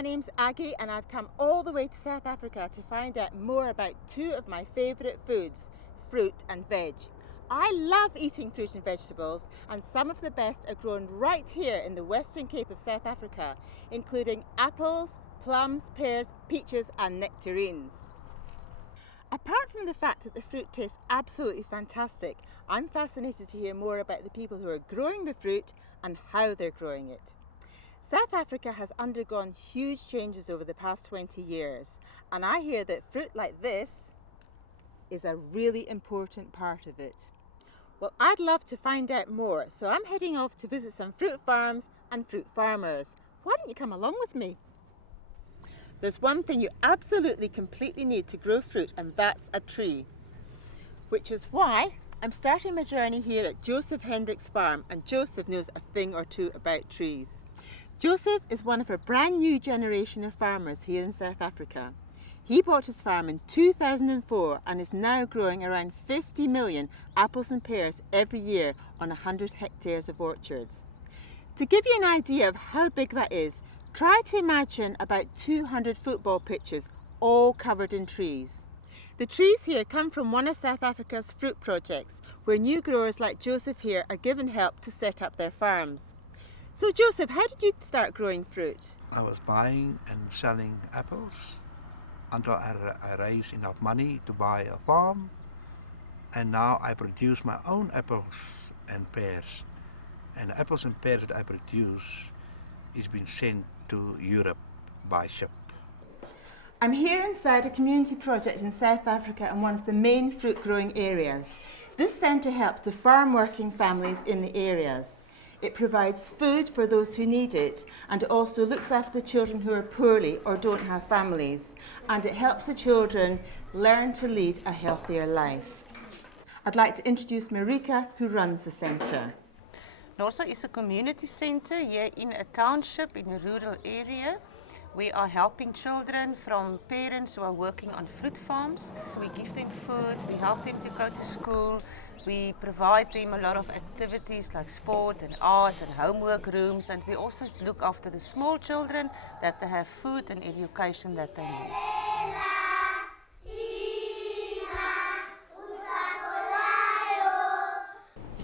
my name's Aggie and I've come all the way to South Africa to find out more about two of my favourite foods, fruit and veg. I love eating fruit and vegetables, and some of the best are grown right here in the Western Cape of South Africa, including apples, plums, pears, peaches and nectarines. Apart from the fact that the fruit tastes absolutely fantastic, I'm fascinated to hear more about the people who are growing the fruit and how they're growing it. South Africa has undergone huge changes over the past 20 years, and I hear that fruit like this is a really important part of it. Well, I'd love to find out more, so I'm heading off to visit some fruit farms and fruit farmers. Why don't you come along with me? There's one thing you absolutely completely need to grow fruit, and that's a tree. Which is why I'm starting my journey here at Joseph Hendricks Farm, and Joseph knows a thing or two about trees. Joseph is one of a brand new generation of farmers here in South Africa. He bought his farm in 2004 and is now growing around 50 million apples and pears every year on 100 hectares of orchards. To give you an idea of how big that is, try to imagine about 200 football pitches all covered in trees. The trees here come from one of South Africa's fruit projects, where new growers like Joseph here are given help to set up their farms. So Joseph, how did you start growing fruit? I was buying and selling apples until I raised enough money to buy a farm, and now I produce my own apples and pears. And the apples and pears that I produce is being sent to Europe by ship. I'm here inside a community project in South Africa in one of the main fruit growing areas. This centre helps the farm working families in the areas. It provides food for those who need it, and it also looks after the children who are poorly or don't have families, and it helps the children learn to lead a healthier life. I'd like to introduce Marika, who runs the centre. NORSA is a community centre here in a township in a rural area. We are helping children from parents who are working on fruit farms. We give them food, we help them to go to school. We provide them a lot of activities like sport and art and homework rooms, and we also look after the small children that they have food and education that they need.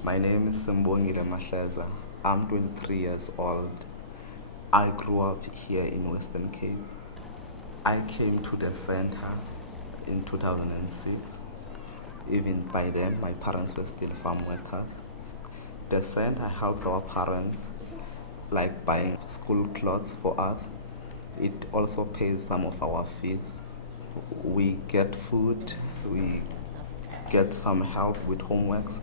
My name is Simbongile Mahleza. I'm 23 years old. I grew up here in Western Cape. I came to the center in 2006. Even by then, my parents were still farm workers. The center helps our parents, like buying school clothes for us. It also pays some of our fees. We get food, we get some help with homeworks.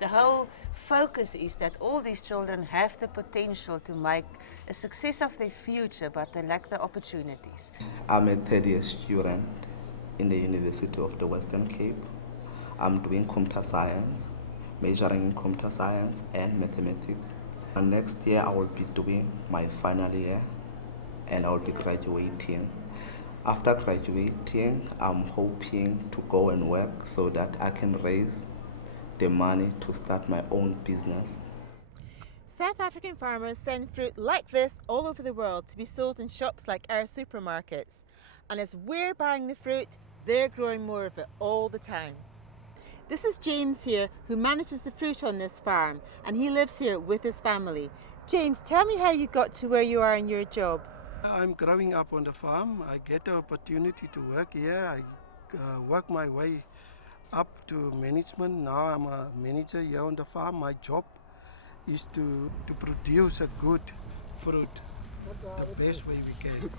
The whole focus is that all these children have the potential to make a success of their future, but they lack the opportunities. I'm a third-year student in the University of the Western Cape. I'm doing computer science, majoring in computer science and mathematics. And next year I will be doing my final year and I will be graduating. After graduating, I'm hoping to go and work so that I can raise the money to start my own business. South African farmers send fruit like this all over the world to be sold in shops like our supermarkets. And as we're buying the fruit, they're growing more of it all the time. This is James here, who manages the fruit on this farm, and he lives here with his family. James, tell me how you got to where you are in your job. I'm growing up on the farm. I get the opportunity to work here. I work my way up to management. Now I'm a manager here on the farm. My job is to produce a good fruit the best way we can.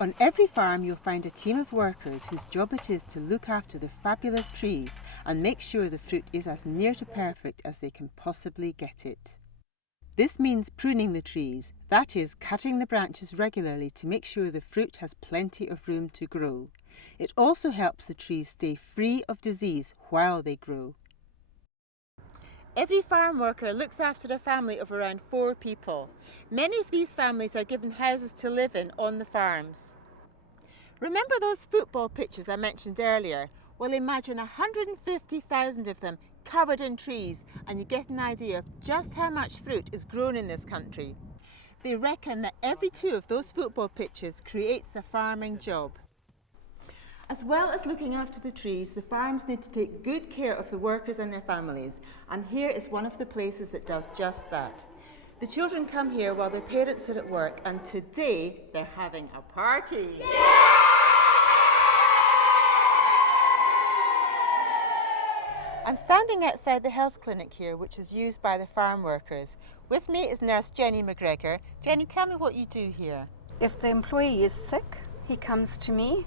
On every farm you'll find a team of workers whose job it is to look after the fabulous trees and make sure the fruit is as near to perfect as they can possibly get it. This means pruning the trees, that is, cutting the branches regularly to make sure the fruit has plenty of room to grow. It also helps the trees stay free of disease while they grow. Every farm worker looks after a family of around 4 people. Many of these families are given houses to live in on the farms. Remember those football pitches I mentioned earlier? Well, imagine 150,000 of them covered in trees, and you get an idea of just how much fruit is grown in this country. They reckon that every 2 of those football pitches creates a farming job. As well as looking after the trees, the farms need to take good care of the workers and their families, and here is one of the places that does just that. The children come here while their parents are at work, and today they're having a party. I'm standing outside the health clinic here, which is used by the farm workers. With me is nurse Jenny McGregor. Jenny, tell me what you do here. If the employee is sick, he comes to me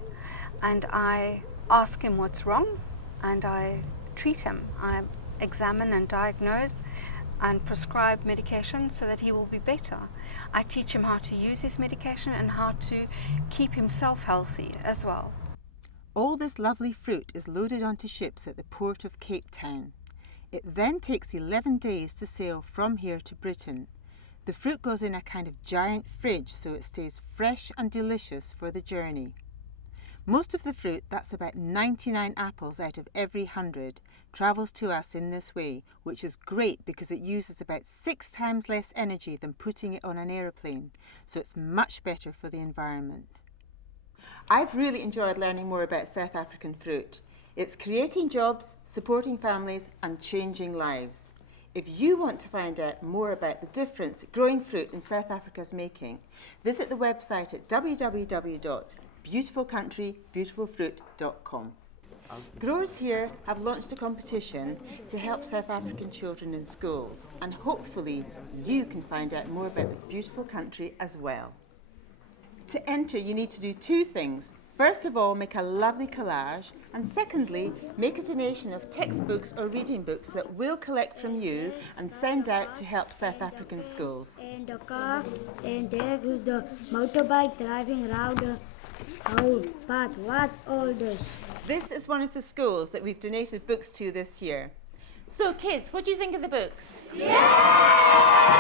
and I ask him what's wrong and I treat him. I examine and diagnose and prescribe medication so that he will be better. I teach him how to use his medication and how to keep himself healthy as well. All this lovely fruit is loaded onto ships at the port of Cape Town. It then takes 11 days to sail from here to Britain. The fruit goes in a kind of giant fridge so it stays fresh and delicious for the journey. Most of the fruit, that's about 99 apples out of every 100, travels to us in this way, which is great because it uses about 6 times less energy than putting it on an aeroplane, so it's much better for the environment. I've really enjoyed learning more about South African fruit. It's creating jobs, supporting families and changing lives. If you want to find out more about the difference growing fruit in South Africa is making, visit the website at www.beautifulcountrybeautifulfruit.com. Growers here have launched a competition to help South African children in schools, and hopefully you can find out more about this beautiful country as well. To enter, you need to do 2 things. First of all, make a lovely collage, and secondly, make a donation of textbooks or reading books that we'll collect from you and send out to help South African schools. And the car, and there goes the motorbike driving around the road. But what's all this? This is one of the schools that we've donated books to this year. So kids, what do you think of the books? Yeah!